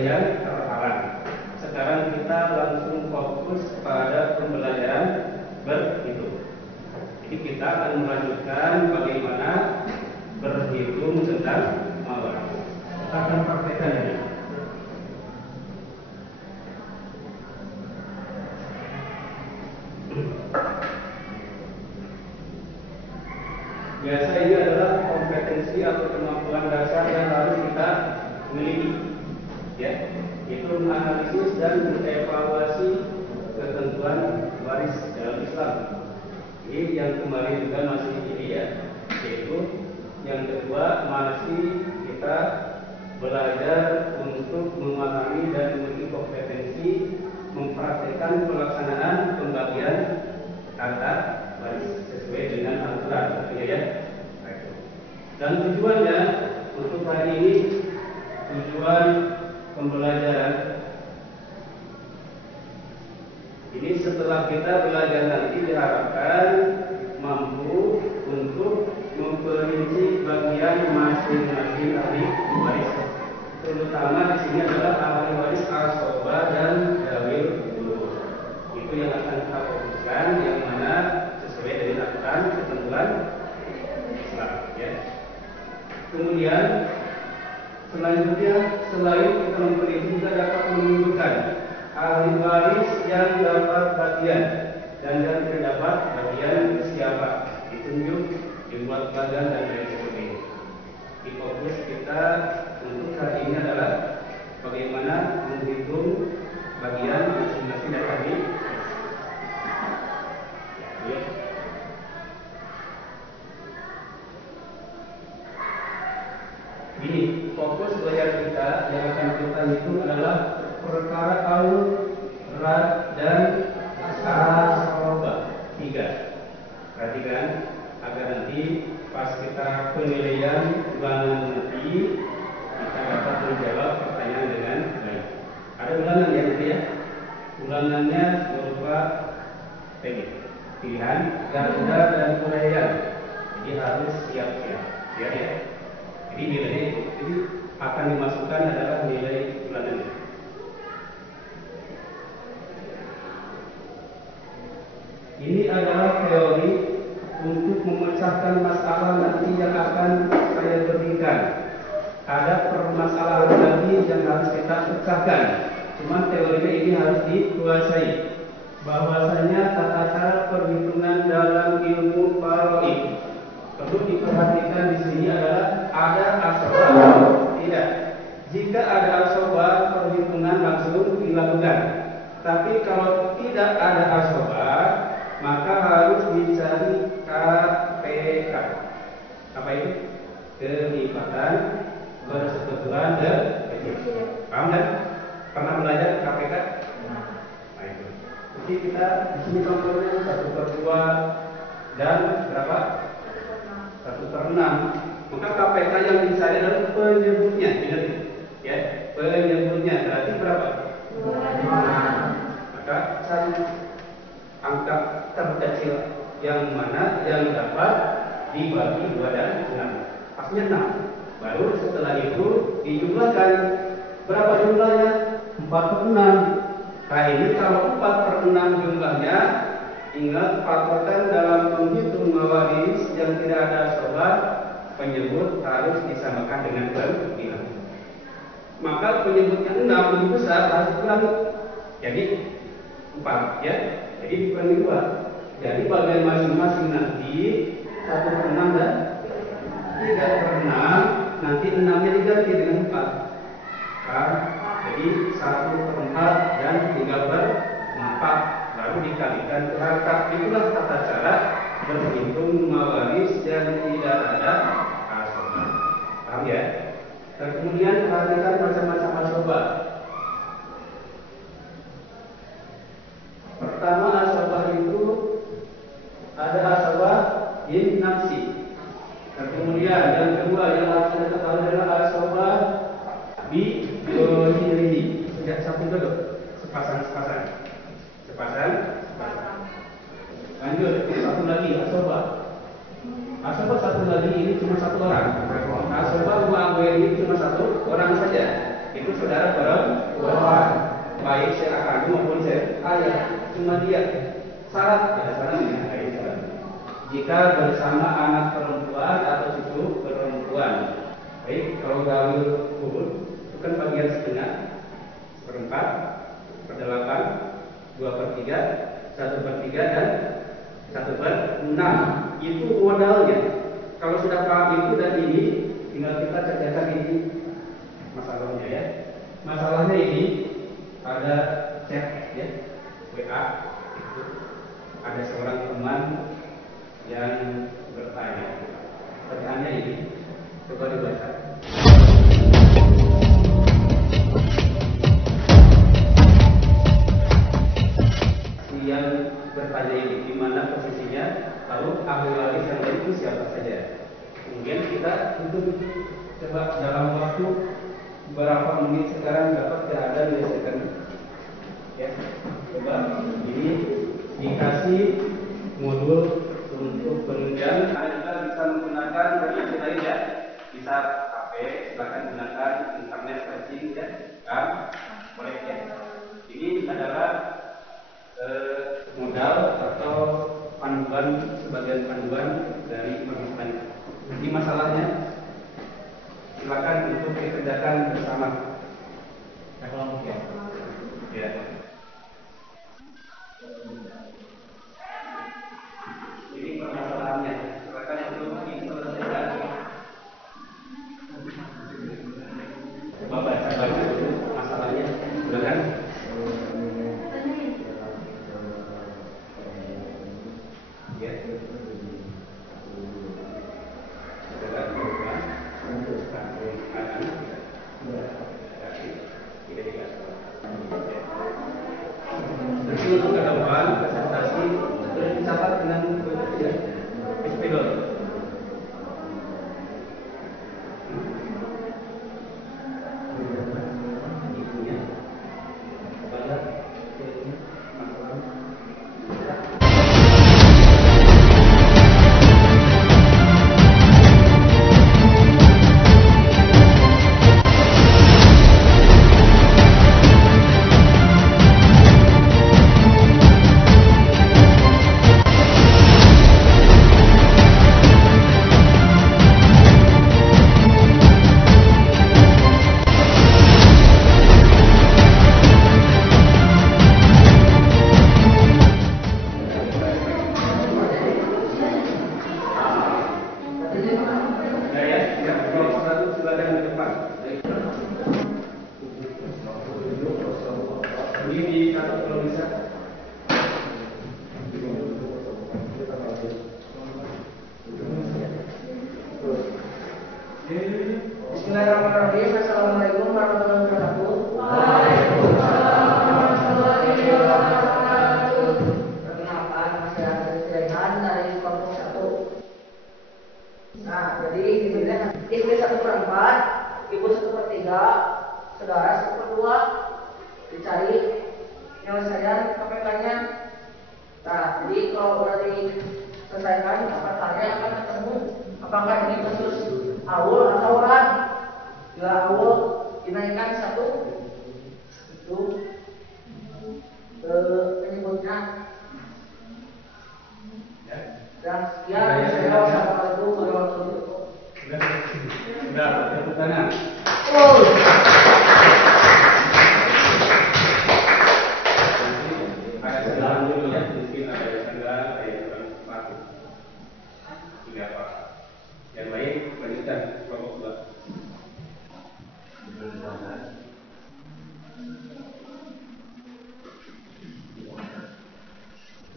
yang terhalang. Sekarang kita langsung fokus pada pembelajaran berhitung. Jadi kita akan melanjutkan bagaimana berhitung tentang mawaris. Kita akan praktekkan ya. Biasa ini adalah kompetensi atau kemampuan dasar yang harus kita miliki, ya, itu menganalisis dan mengevaluasi ketentuan waris dalam Islam. Ini yang kemarin juga masih ini ya, yaitu yang kedua masih kita belajar untuk memahami dan memiliki kompetensi mempraktekkan pelaksanaan pembagian harta waris sesuai dengan aturan, ya. Dan tujuannya untuk hari ini, tujuan pembelajaran ini setelah kita belajar nanti diharapkan mampu untuk memperinci bagian masing-masing ahli waris. Terutama di sini adalah ahli waris asoba dan dawil ulur. Itu yang akan kita fokuskan, yang mana sesuai dengan aturan ketentuan Islam, ya. Kemudian selanjutnya, selain kita memperinci, kita dapat menunjukkan ahli waris yang dapat bagian dan yang tidak dapat bagian siapa, ditunjuk, dibuat bagian dan lain sebagainya. Di fokus kita untuk hari ini adalah bagaimana menghitung bagian masing-masing dari ahli. Ya. Ini fokus belajar kita yang akan kita hitung adalah perkara kaul, rad, dan asoba 3. Perhatikan agar nanti pas kita penilaian ulangan nanti kita dapat menjawab pertanyaan dengan baik. Ada ulangan ya nanti ya. Ulangannya berupa pilihan garda dan uraian. Jadi harus siap-siap, ya. Jadi nilainya itu. Jadi akan dimasukkan adalah nilai ulangannya. Ini adalah teori untuk memecahkan masalah nanti yang akan saya berikan. Ada permasalahan lagi yang harus kita pecahkan. Cuman teorinya ini harus dikuasai. Bahwasanya tata cara perhitungan dalam ilmu faraid perlu diperhatikan di sini adalah ada asoba atau tidak. Jika ada asoba, perhitungan langsung dilakukan. Tapi kalau tidak ada asoba, maka harus dicari KPK. Apa itu? Kelipatan persekutuan dan kecil. Paham kan? Pernah belajar KPK? Nah itu. Jadi kita di sini contohnya 1/2 dan berapa? 1/6. Maka KPK yang dicari adalah penyebutnya, ingat ya? Penyebutnya berarti berapa? 2. Maka cari angka terkecil yang mana yang dapat dibagi 2 dan 6. Pastinya 6. Baru setelah itu dijumlahkan. Berapa jumlahnya? 4/6. Nah ini kalau 4/6 jumlahnya, ingat patokan dalam menghitung mawaris yang tidak ada sobat, penyebut harus disamakan dengan pembilang. Maka penyebutnya 6 lebih besar harus dikurangi. Jadi 4 ya. Jadi dikurangi 2. Jadi bagian masing-masing nanti 1/6 dan 3/6. Nanti 6-nya diganti dengan 4. Nah, jadi 1/4 dan 3/4 baru dikalikan ke harta. Itulah tata cara berhitung mawaris dan tidak ada asoba. Paham ya? Dan kemudian perhatikan macam-macam asoba. Pertama, asoba itu ada asoba bin nafsi. Dan kemudian yang kedua yang harus kita ketahui adalah asoba bi dohiri. Sejak satu duduk, sepasang. Lanjut, satu lagi asoba. Asoba satu lagi ini cuma satu orang. Asoba muawiyah ini cuma satu orang saja. itu saudara perempuan, baik secara kandung maupun secara ayah. Cuma dia syarat ya sana menikahi syarat. Jika bersama anak perempuan atau cucu perempuan. Baik, kalau gawil kubur itu kan bagian setengah, seperempat, seperdelapan, 2/3, 1/3 dan 1/6. Itu modalnya. Kalau sudah paham itu dan ini, tinggal kita kerjakan ini masalahnya ya. Masalahnya ini ada chat ya, WA. Itu ada seorang teman yang bertanya. Pertanyaannya ini, coba dibaca. Yang bertanya ini, di mana posisinya, lalu ahli waris yang lain itu siapa saja. Kemudian kita untuk coba dalam waktu berapa menit sekarang dapat keadaan menyelesaikan. Ya, coba ini dikasih modul untuk penunjang. Anda bisa menggunakan aplikasi lain ya, bisa HP, silakan gunakan internet searching ya, kan? Boleh ya. Ini adalah modal atau panduan, sebagian panduan dari permasalahan. Ini masalahnya silakan untuk dikerjakan bersama. Ya. Ini permasalahannya, silakan untuk diselesaikan. Coba baca dulu masalahnya, silakan. Untuk ke depan presentasi sudah dicatat dengan spidol. Bismillahirrahmanirrahim. Assalamualaikum warahmatullahi wabarakatuh. Waalaikumsalam warahmatullahi wabarakatuh. Perkenalkan, saya Sulaiman dari kelompok 1. Nah, jadi ini istri 1/4, ibu 1/3, saudara 1/2. Dicari penyelesaian KPK-nya. Nah, jadi kalau udah diselesaikan, apakahnya akan ketemu apakah ini khusus awal atau orang. Bila awal dinaikkan 1 itu penyebutnya. Dan sekian, wassalamualaikum warahmatullahi wabarakatuh. Sudah, tepuk tangan. Ada sedalam dulu ya, mungkin ada sedalam, ada kurang sepatu. Tidak apa. Yang lain lanjutkan kelompok 2.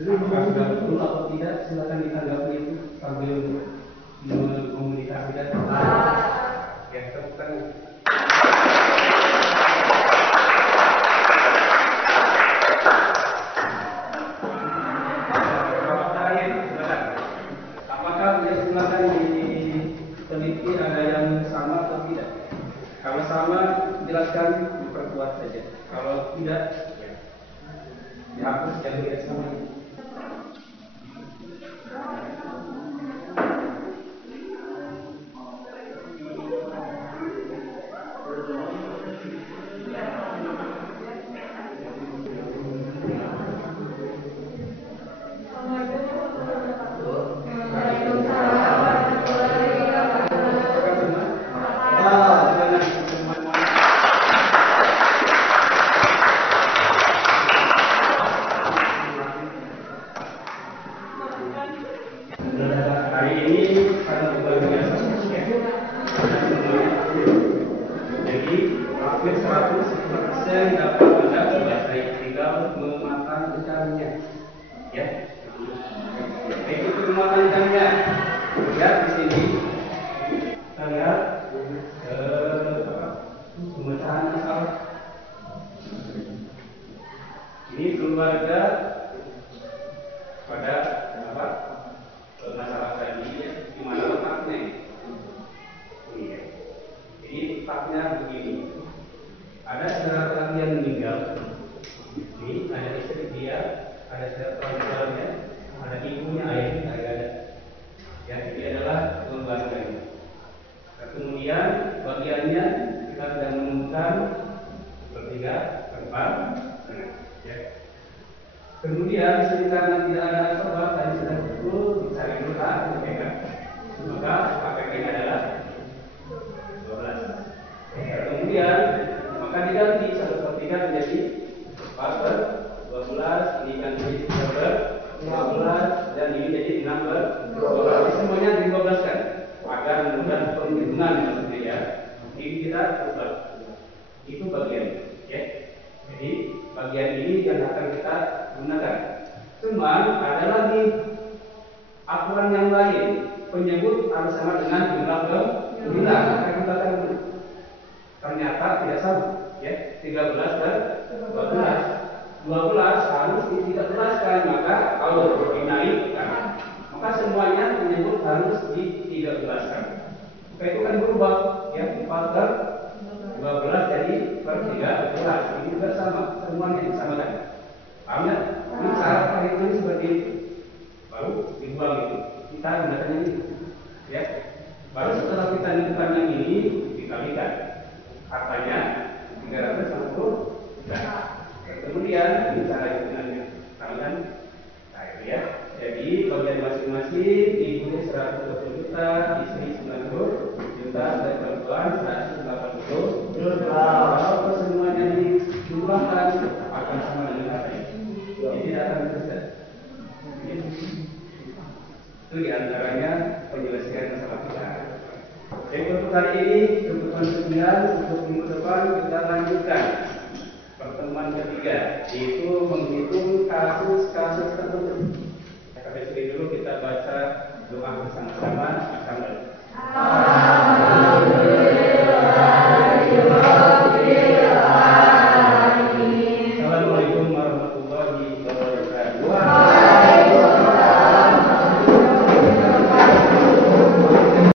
Apakah sudah betul atau tidak, silakan ditanggapi itu sambil mengkomunikasikan. Ya, tepuk tangan. Apakah yang silakan diteliti ada yang sama atau tidak? Kalau sama, jelaskan, diperkuat saja. Kalau tidak, ya dihapus jalur yang sama ini. mematangkannya. Ya. Itu mematangkannya. Lihat di sini. Kita lihat pemecahan masalah. Ini keluarga pada apa? Masalah tadi di mana letaknya? Ini ya. Jadi letaknya begini. Ada saudara laki yang meninggal. Ini ada istri dia, ada saudara perempuannya, ada ibunya, ayahnya, ada. Ya, ini adalah keluarganya. Kemudian bagiannya kita sudah menemukan sepertiga, empat, setengah. Ya. Kemudian karena tidak ada sebab tadi sudah betul dicari dulu kan, maka APK-nya adalah 12. Kemudian maka diganti 1/3 menjadi 4/12, ini kan jadi 3/12 dan ini jadi 6/12. Semuanya di-12 kan agar mudah penghitungan maksudnya ya. Ini kita ubah. Itu bagian ya. Jadi bagian ini yang akan kita gunakan. Cuman ada lagi aturan yang lain, penyebut harus sama dengan jumlah kebulan. Ternyata tidak sama, ya 13 dan 12. 12 harus di-13kan, maka kalau dinaikkan, maka semuanya penyebut harus di-13kan. Maka itu kan berubah, ya 4/12 jadi per 13. Ini juga sama, semuanya disamakan. Paham ya? Ini cara perhitungan seperti itu. Baru dibuang itu. Kita gunakannya ini. Ya. Baru setelah kita menentukan yang ini dikalikan. Hartanya 360 juta. Kemudian ini cara hitungannya. Tahu kan? Nah itu ya. Jadi bagian masing-masing ibunya 120 juta, istri 90 juta, dan perempuan 180 juta. Kalau semuanya dijumlahkan akan sama dengan apa ini? Jadi tidak akan selesai. Itu diantaranya penyelesaian masalah kita. Jadi untuk hari ini kebutuhan sekian, untuk minggu depan kita lanjutkan pertemuan ketiga, yaitu menghitung kasus-kasus tertentu. Sampai sini dulu kita baca doa bersama-sama.